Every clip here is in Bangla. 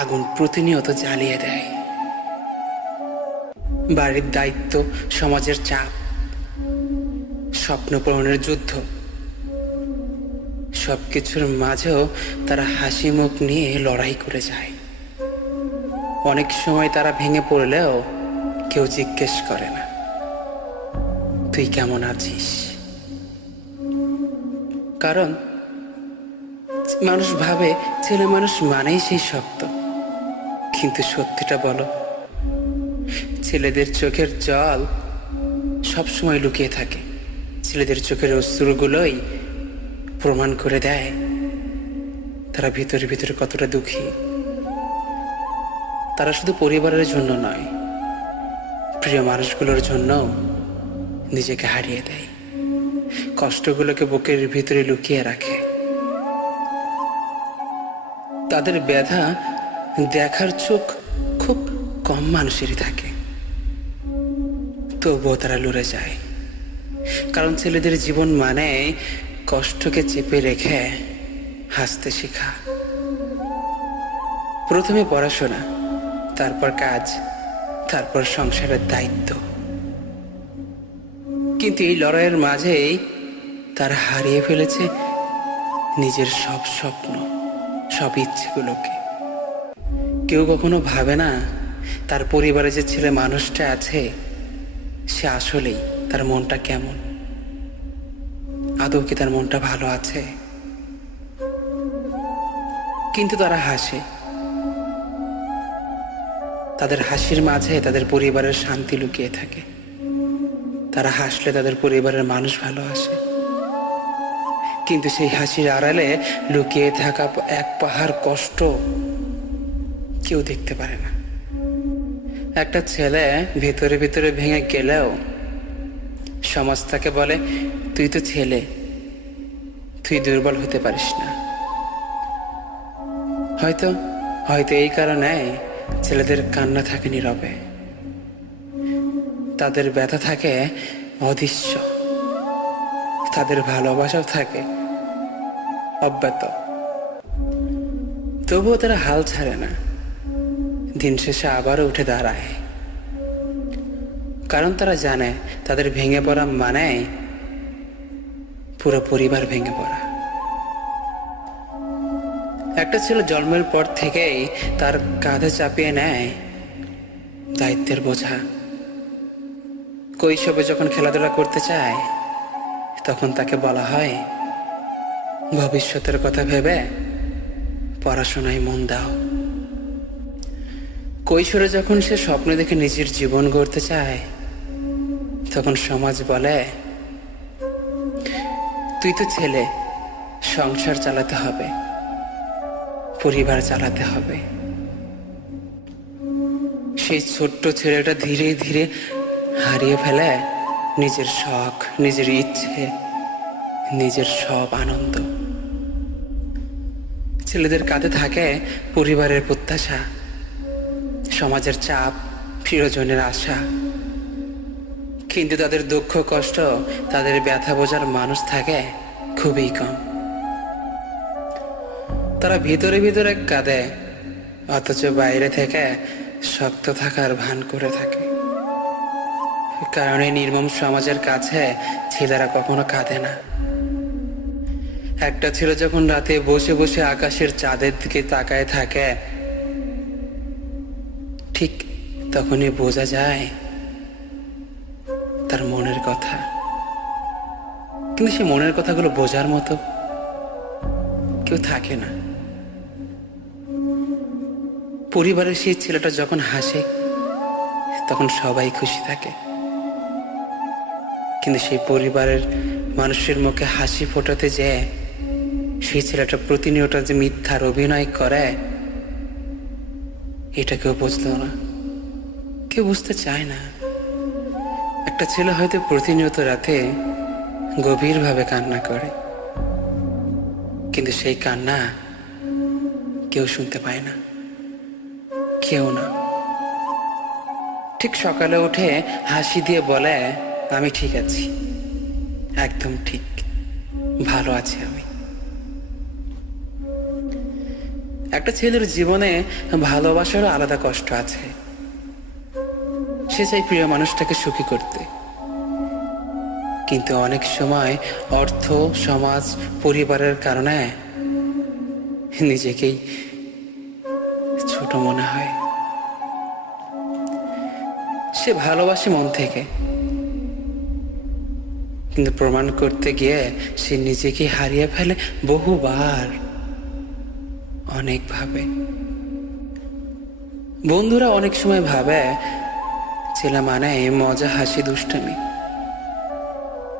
আগুন প্রতিনিয়ত জ্বালিয়ে দেয়। বাড়ির দায়িত্ব, সমাজের চাপ, স্বপ্ন পূরণের যুদ্ধ, সবকিছুর মাঝেও তারা হাসি মুখ নিয়ে লড়াই করে যায়। অনেক সময় তারা ভেঙে পড়লেও কেউ জিজ্ঞেস করে না, তুই কেমন আছিস? কারণ মানুষ ভাবে ছেলে মানুষ মানেই সেই শক্ত। কিন্তু সত্যিটা বলো, ছেলেদের চোখের জল সবসময় লুকিয়ে থাকে। ছেলেদের চোখের অশ্রুগুলোই প্রমাণ করে দেয় তারা ভিতরে ভিতরে কতটা দুঃখী। তারা শুধু পরিবারের জন্য নয়, প্রিয় মানুষগুলোর জন্য নিজেকে হারিয়ে দেয়, কষ্টগুলোকে বুকের ভিতরে লুকিয়ে রাখে। তাদের ব্যথা দেখার চোখ খুব কম মানুষেরই থাকে, তবুও তারা লড়ে যায়। কারণ ছেলেদের জীবন মানে কষ্টকে চেপে রেখে হাসতে শেখা। প্রথমে পড়াশোনা, তারপর কাজ, তারপর সংসারের দায়িত্ব। কিন্তু এই লড়াইয়ের মাঝেই তারা হারিয়ে ফেলেছে নিজের সব স্বপ্ন, সব ইচ্ছেগুলোকে। কেউ কখনো ভাবে না তার পরিবারে যে ছেলে মানুষটা আছে সে আসলেই তার মনটা কেমন, আদৌ কি তার মনটা ভালো আছে। কিন্তু তারা হাসে, তাদের হাসির মাঝে তাদের পরিবারের শান্তি লুকিয়ে থাকে। তারা হাসলে তাদের পরিবারের মানুষ ভালোবাসে, কিন্তু সেই হাসির আড়ালে লুকিয়ে থাকা এক পাহাড় কষ্ট কেউ দেখতে পারে না। একটা ছেলে ভিতরে ভিতরে ভেঙে গেলেও সমাজ তাকে বলে, তুই তো ছেলে, তুই দুর্বল হতে পারিস না। হয়তো হয়তো এই কারণে ছেলেদের কান্না থাকে নীরবে, তাদের ব্যথা থাকে অদৃশ্য, তাদের ভালোবাসাও থাকে অব্যক্ত। তবুও তারা হাল ছাড়ে না, দিন শেষে আবারও উঠে দাঁড়ায়। কারণ তারা জানে তাদের ভেঙে পড়া মানে পুরো পরিবার ভেঙে পড়া। একটা ছেলে জন্মের পর থেকেই তার কাঁধে চাপিয়ে নেয় দায়িত্বের বোঝা। কৈশোরে যখন খেলাধুলা করতে চায় তখন তাকে বলা হয়, ভবিষ্যতের কথা ভেবে পড়াশোনায় মন দাও। কৈশোরে যখন সে স্বপ্ন দেখে নিজের জীবন গড়তে চায় তখন সমাজ বলে, তুই তো ছেলে, সংসার চালাতে হবে, পরিবার চালাতে হবে। সেই ছোট্ট ছেলেটা ধীরে ধীরে হারিয়ে ফেলে নিজের শখ, নিজের ইচ্ছে, নিজের সব আনন্দ। ছেলেদের কাঁধে থাকে পরিবারের প্রত্যাশা, সমাজের চাপ, প্রিয়জনের আশা। কিন্তু তাদের দুঃখ কষ্ট, তাদের ব্যথা বোঝার মানুষ থাকে খুবই কম। তারা ভিতরে ভিতরে কাঁদে, অথচ বাইরে থেকে শক্ত থাকার ভান করে থাকে। কারণ এই নির্মম সমাজের কাছে ছেলেরা কখনো কাঁদে না। একটা ছেলে যখন রাতে বসে বসে আকাশের চাঁদের দিকে তাকায় থাকে, ঠিক তখনই বোঝা যায় তার মনের কথা। কিন্তু সে মনের কথাগুলো বোঝার মতো কেউ থাকে না। পরিবারের সেই ছেলেটা যখন হাসে তখন সবাই খুশি থাকে, কিন্তু সেই পরিবারের মানুষের মুখে হাসি ফোটাতে যে সেই ছেলেটা প্রতিনিয়ত যে মিথ্যার অভিনয় করে, এটা কেউ বুঝলো না, কেউ বুঝতে চায় না। একটা ছেলে হয়তো প্রতিনিয়ত রাতে গভীরভাবে কান্না করে, কিন্তু সেই কান্না কেউ শুনতে পায় না, কেউ না। ঠিক সকালে উঠে হাসি দিয়ে বলে, আমি ঠিক আছি, একদম ঠিক, ভালো আছি আমি। একটা ছেলের জীবনে ভালোবাসারও আলাদা কষ্ট আছে। সে চাই প্রিয় মানুষটাকে সুখী করতে, কিন্তু অনেক সময় অর্থ, সমাজ, পরিবারের কারণে নিজেকেই ছোট মনে হয়। সে ভালোবাসে মন থেকে, কিন্তু প্রমাণ করতে গিয়ে সে নিজেকে হারিয়ে ফেলে বহুবার, অনেকভাবে। বন্ধুরা অনেক সময় ভাবে ছেলে মানে মজা, হাসি, দুষ্টামি,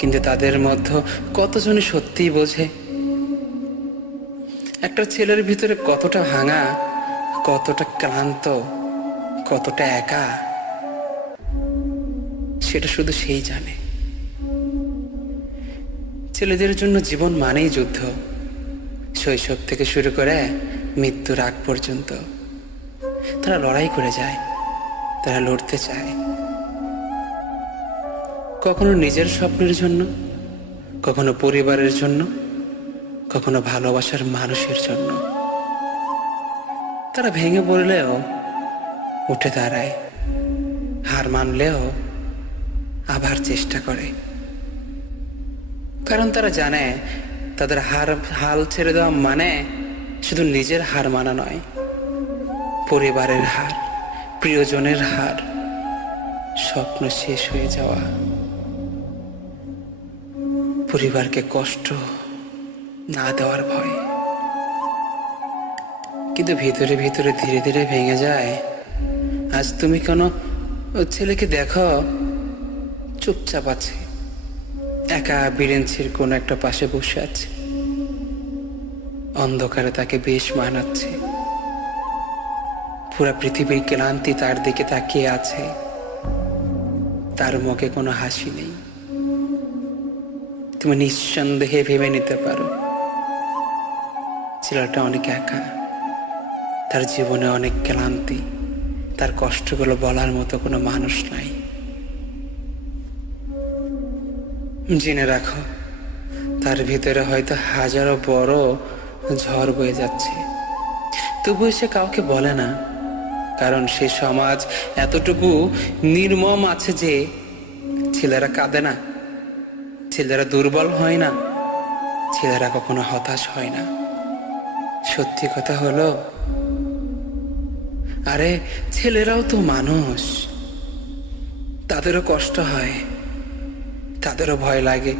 কিন্তু তাদের মধ্যে কতজনই সত্যিই বোঝে একটা ছেলের ভিতরে কতটা ভাঙা, কতটা ক্লান্ত, কতটা একা, সেটা শুধু সেই জানে। ছেলেদের জন্য জীবন মানেই যুদ্ধ, শৈশব থেকে শুরু করে মৃত্যুর আগ পর্যন্ত। তারা লড়াই করে যায়, তারা লড়তে চায়, কখনো নিজের স্বপ্নের জন্য, কখনো পরিবারের জন্য, কখনো ভালোবাসার মানুষের জন্য। তারা ভেঙে পড়লেও উঠে দাঁড়ায়, হার মানলেও আবার চেষ্টা করে, কারণ তারা জানে তাদের হাল ছেড়ে দেওয়া মানে শুধু নিজের হার মানা নয়, পরিবারের হার, প্রিয়জনের হার, স্বপ্ন শেষ হয়ে যাওয়া, পরিবারকে কষ্ট না দেওয়ার ভয়। কিন্তু ভিতরে ভিতরে ধীরে ধীরে ভেঙে যায়। আজ তুমি কেন ছেলেকে দেখো চুপচাপ আছে, একা বেঞ্চের কোনো একটা পাশে বসে আছে, অন্ধকারে তাকে বেশ মানাচ্ছে, পুরা পৃথিবীর ক্লান্তি তার দিকে তাকিয়ে আছে, তার মুখে কোনো হাসি নেই। তুমি নিঃসন্দেহে ভেবে নিতে পারো ছেলেটা অনেক একা, তার জীবনে অনেক ক্লান্তি, তার কষ্টগুলো বলার মতো কোনো মানুষ নাই। জেনে রাখো, তার ভিতরে হয়তো হাজারো বড় ঝড় বয়ে যাচ্ছে, তবুও সে কাউকে বলে না, কারণ সে সমাজ এতটুকু নির্মম আছে যে ছেলেরা কাঁদে না, ছেলেরা দুর্বল হয় না, ছেলেরা কখনো হতাশ হয় না। সত্যি কথা হলো, আরে ছেলেরাও তো মানুষ, তাদেরও কষ্ট হয়, তাদেরও ভয় লাগে,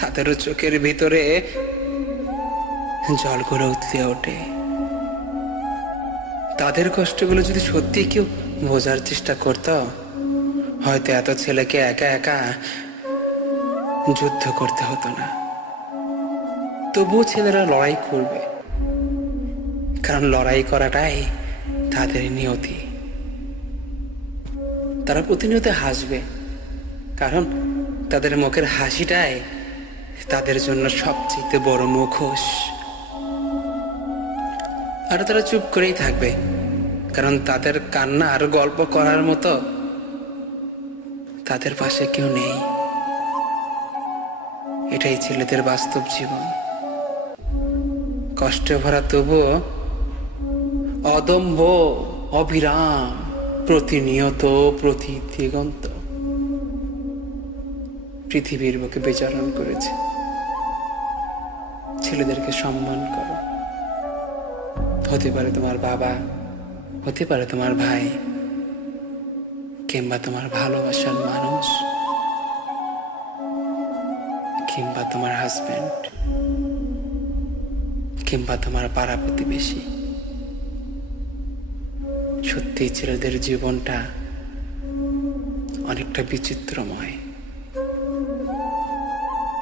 তাদেরও চোখের ভিতরে জলগুলো উতলে ওঠে। তাদের কষ্টগুলো যদি সত্যি কেউ বোঝার চেষ্টা করত, হয়তো এত ছেলেকে একা একা যুদ্ধ করতে হতো না। তবুও ছেলেরা লড়াই করবে, কারণ লড়াই করাটাই তাদের নিয়তি। তারা প্রতিনিয়ত হাসবে, কারণ তাদের মুখের হাসিটাই তাদের জন্য সবচেয়ে বড় মুখোশ। আর তারা চুপ করেই থাকবে, কারণ তাদের কান্না আর গল্প করার মতো তাদের পাশে কেউ নেই। এটাই ছেলেদের বাস্তব জীবন, কষ্টে ভরা তবুও অদম্ভ, অবিরাম, প্রতিনিয়ত, প্রতি দিগন্ত পৃথিবীর বুকে বিচরণ করেছে। ছেলেদেরকে সম্মান করো, হতে পারে তোমার বাবা, হতে পারে তোমার ভাই, কিংবা তোমার ভালোবাসার মানুষ, কিংবা তোমার হাজবেন্ড, কিংবা তোমার পাড়া প্রতিবেশী। সত্যি ছেলেদের জীবনটা অনেকটা বিচিত্রময়।